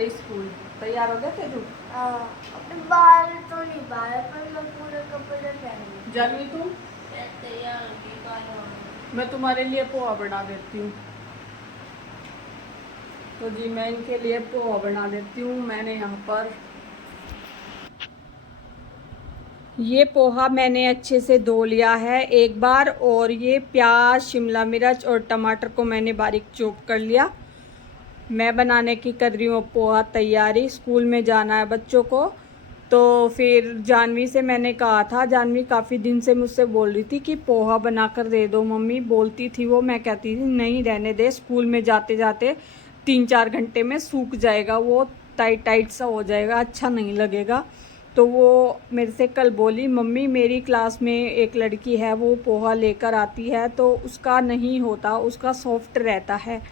तैयारी स्कूल। तैयार हो गए थे तू? अपने बाल तो नहीं, बाल पर मैं पूरे कपड़े पहनूंगी। जानवी तू? तैयार होगी बाल। मैं तुम्हारे लिए पोहा बना देती हूँ। तो जी मैं इनके लिए पोहा बना देती हूँ। मैंने यहाँ पर ये पोहा मैंने अच्छे से धो लिया है एक बार, और ये प्याज, शिमला मिर्च और टमाटर को मैंने बारीक चॉप कर लिया। मैं बनाने की कर रही हूँ पोहा तैयारी। स्कूल में जाना है बच्चों को। तो फिर जानवी से मैंने कहा था, जानवी काफ़ी दिन से मुझसे बोल रही थी कि पोहा बना कर दे दो मम्मी, बोलती थी वो। मैं कहती थी नहीं रहने दे, स्कूल में जाते जाते 3-4 घंटे में सूख जाएगा, वो टाइट टाइट सा हो जाएगा, अच्छा नहीं लगेगा। तो वो मेरे से कल बोली, मम्मी मेरी क्लास में एक लड़की है वो पोहा लेकर आती है तो उसका नहीं होता, उसका सॉफ्ट रहता है।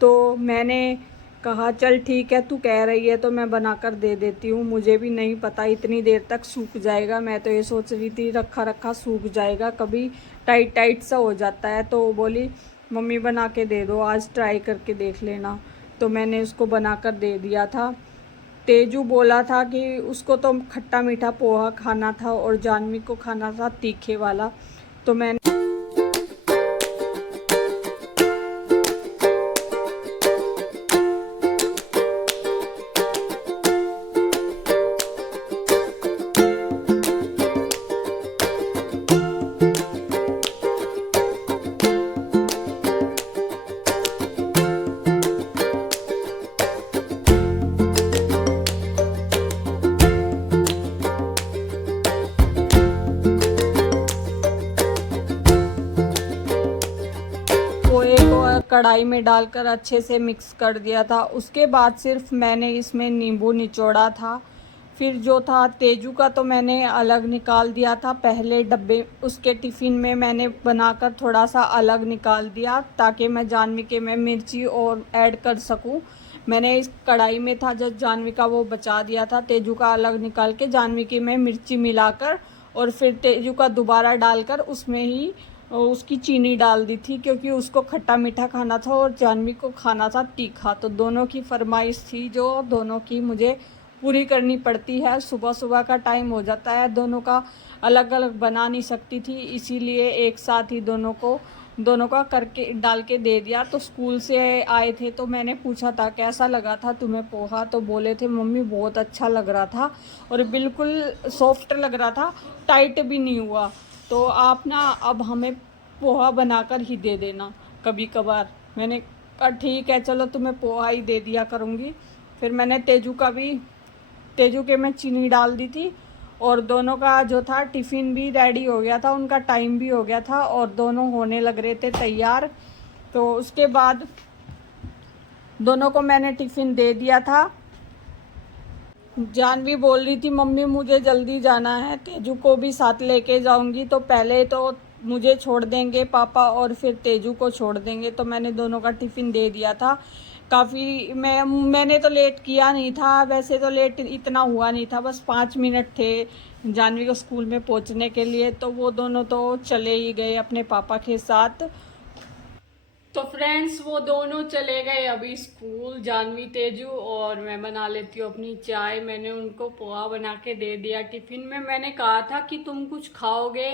तो मैंने कहा चल ठीक है, तू कह रही है तो मैं बना कर दे देती हूँ। मुझे भी नहीं पता इतनी देर तक सूख जाएगा, मैं तो ये सोच रही थी रखा रखा सूख जाएगा, कभी टाइट टाइट सा हो जाता है। तो वो बोली मम्मी बना के दे दो, आज ट्राई करके देख लेना। तो मैंने उसको बना कर दे दिया था। तेजू बोला था कि उसको तो खट्टा मीठा पोहा खाना था और जानवी को खाना था तीखे वाला। तो मैंने पोहे को कढ़ाई में डालकर अच्छे से मिक्स कर दिया था। उसके बाद सिर्फ मैंने इसमें नींबू निचोड़ा था। फिर जो था तेजू का तो मैंने अलग निकाल दिया था, पहले डब्बे उसके टिफ़िन में मैंने बनाकर थोड़ा सा अलग निकाल दिया ताकि मैं जानवी के में मिर्ची और ऐड कर सकूं। मैंने इस कढ़ाई में था जो जानवी का वो बचा दिया था, तेजू का अलग निकाल के जानवी की में मिर्ची मिलाकर और फिर तेजू का दोबारा डालकर उसमें ही उसकी चीनी डाल दी थी, क्योंकि उसको खट्टा मीठा खाना था और जानवी को खाना था तीखा। तो दोनों की फरमाइश थी जो दोनों की मुझे पूरी करनी पड़ती है। सुबह सुबह का टाइम हो जाता है, दोनों का अलग अलग बना नहीं सकती थी, इसीलिए एक साथ ही दोनों का करके डाल के दे दिया। तो स्कूल से आए थे तो मैंने पूछा था कैसा लगा था तुम्हें पोहा, तो बोले थे मम्मी बहुत अच्छा लग रहा था और बिल्कुल सॉफ्ट लग रहा था, टाइट भी नहीं हुआ। तो आप ना अब हमें पोहा बनाकर ही दे देना कभी कभार। मैंने कहा ठीक है चलो तुम्हें पोहा ही दे दिया करूँगी। फिर मैंने तेजू के में चीनी डाल दी थी और दोनों का जो था टिफ़िन भी रेडी हो गया था, उनका टाइम भी हो गया था और दोनों होने लग रहे थे तैयार। तो उसके बाद दोनों को मैंने टिफ़िन दे दिया था। जानवी बोल रही थी मम्मी मुझे जल्दी जाना है, तेजू को भी साथ लेके जाऊंगी, तो पहले तो मुझे छोड़ देंगे पापा और फिर तेजू को छोड़ देंगे। तो मैंने दोनों का टिफ़िन दे दिया था। काफ़ी मैंने तो लेट किया नहीं था, वैसे तो लेट इतना हुआ नहीं था, बस 5 मिनट थे जानवी को स्कूल में पहुंचने के लिए। तो वो दोनों तो चले ही गए अपने पापा के साथ। तो फ्रेंड्स वो दोनों चले गए अभी स्कूल, जानवी तेजू, और मैं बना लेती हूँ अपनी चाय। मैंने उनको पोहा बना के दे दिया टिफ़िन में। मैंने कहा था कि तुम कुछ खाओगे,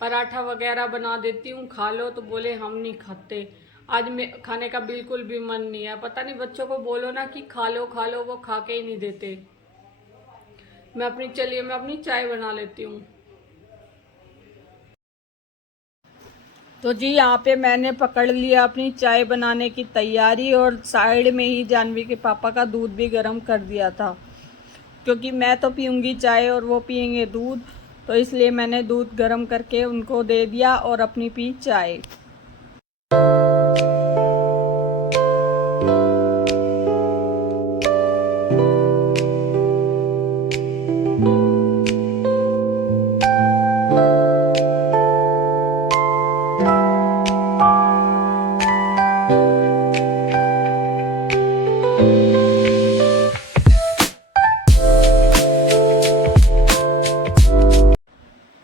पराठा वगैरह बना देती हूँ खा लो, तो बोले हम नहीं खाते। आज मैं खाने का बिल्कुल भी मन नहीं है, पता नहीं बच्चों को बोलो ना कि खा लो वो खा के ही नहीं देते। मैं अपनी चाय बना लेती हूँ। तो जी यहाँ पे मैंने पकड़ लिया अपनी चाय बनाने की तैयारी और साइड में ही जानवी के पापा का दूध भी गर्म कर दिया था, क्योंकि मैं तो पीऊँगी चाय और वो पियेंगे दूध, तो इसलिए मैंने दूध गर्म करके उनको दे दिया और अपनी पी चाय।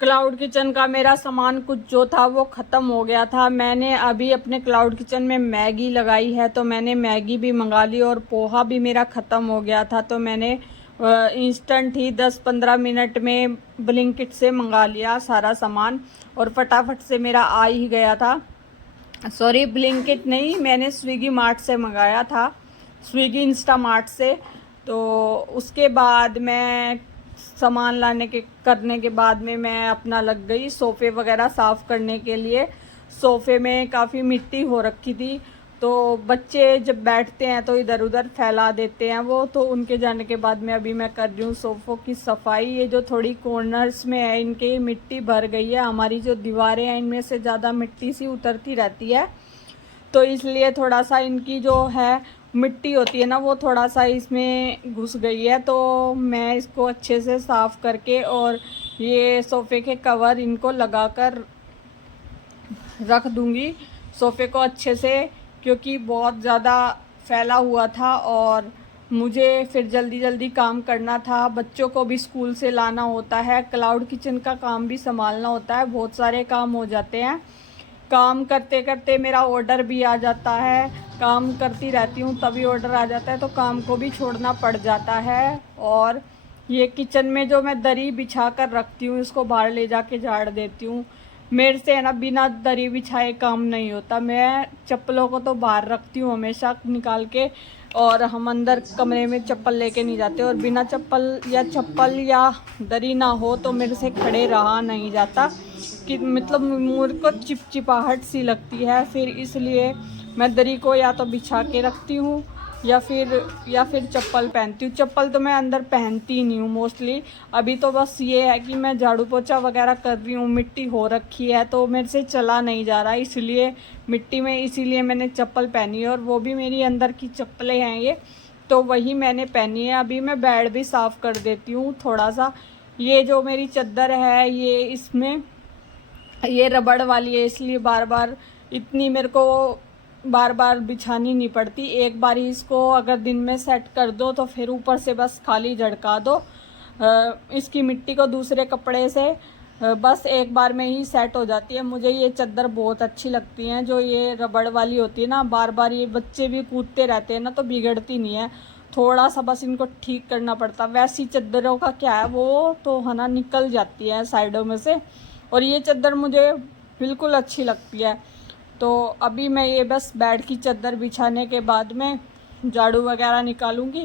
क्लाउड किचन का मेरा सामान कुछ जो था वो ख़त्म हो गया था। मैंने अभी अपने क्लाउड किचन में मैगी लगाई है, तो मैंने मैगी भी मंगा ली और पोहा भी मेरा ख़त्म हो गया था, तो मैंने इंस्टेंट ही 10-15 मिनट में ब्लिंकिट से मंगा लिया सारा सामान और फटाफट से मेरा आ ही गया था। सॉरी, ब्लिंकिट नहीं, मैंने स्विगी मार्ट से मंगाया था, स्विगी इंस्टा मार्ट से। तो उसके बाद मैं सामान करने के बाद में मैं अपना लग गई सोफ़े वगैरह साफ़ करने के लिए। सोफ़े में काफ़ी मिट्टी हो रखी थी, तो बच्चे जब बैठते हैं तो इधर उधर फैला देते हैं वो, तो उनके जाने के बाद में अभी मैं कर रही हूँ सोफ़ों की सफाई। ये जो थोड़ी कॉर्नर्स में है इनके मिट्टी भर गई है, हमारी जो दीवारें हैं इनमें से ज़्यादा मिट्टी सी उतरती रहती है, तो इसलिए थोड़ा सा इनकी जो है मिट्टी होती है ना वो थोड़ा सा इसमें घुस गई है। तो मैं इसको अच्छे से साफ़ करके और ये सोफ़े के कवर इनको लगाकर रख दूंगी सोफ़े को अच्छे से, क्योंकि बहुत ज़्यादा फैला हुआ था और मुझे फिर जल्दी जल्दी काम करना था। बच्चों को भी स्कूल से लाना होता है, क्लाउड किचन का काम भी संभालना होता है, बहुत सारे काम हो जाते हैं। काम करते करते मेरा ऑर्डर भी आ जाता है, काम करती रहती हूँ तभी ऑर्डर आ जाता है, तो काम को भी छोड़ना पड़ जाता है। और ये किचन में जो मैं दरी बिछा कर रखती हूँ इसको बाहर ले जाके झाड़ देती हूँ। मेरे से है ना बिना दरी बिछाए काम नहीं होता। मैं चप्पलों को तो बाहर रखती हूँ हमेशा निकाल के, और हम अंदर कमरे में चप्पल लेके नहीं जाते, और बिना चप्पल या दरी ना हो तो मेरे से खड़े रहा नहीं जाता, कि मतलब मुझ को चिपचिपाहट सी लगती है। फिर इसलिए मैं दरी को या तो बिछा के रखती हूँ या फिर चप्पल पहनती हूँ। चप्पल तो मैं अंदर पहनती ही नहीं हूँ मोस्टली। अभी तो बस ये है कि मैं झाड़ू पोछा वगैरह कर रही हूँ, मिट्टी हो रखी है तो मेरे से चला नहीं जा रहा, इसलिए मिट्टी में, इसीलिए मैंने चप्पल पहनी है, और वो भी मेरी अंदर की चप्पलें हैं ये, तो वही मैंने पहनी है। अभी मैं बेड भी साफ़ कर देती हूँ थोड़ा सा। ये जो मेरी चादर है ये रबड़ वाली है, इसलिए मेरे को बार बार बिछानी नहीं पड़ती। एक बार ही इसको अगर दिन में सेट कर दो तो फिर ऊपर से बस खाली झड़का दो इसकी मिट्टी को दूसरे कपड़े से, बस एक बार में ही सेट हो जाती है। मुझे ये चादर बहुत अच्छी लगती हैं, जो ये रबड़ वाली होती है ना, बार बार ये बच्चे भी कूदते रहते हैं ना तो बिगड़ती नहीं है, थोड़ा सा बस इनको ठीक करना पड़ता। वैसी चादरों का क्या है, वो तो है ना निकल जाती है साइडों में से, और ये चादर मुझे बिल्कुल अच्छी लगती है। तो अभी मैं ये बस बेड की चादर बिछाने के बाद में झाड़ू वगैरह निकालूंगी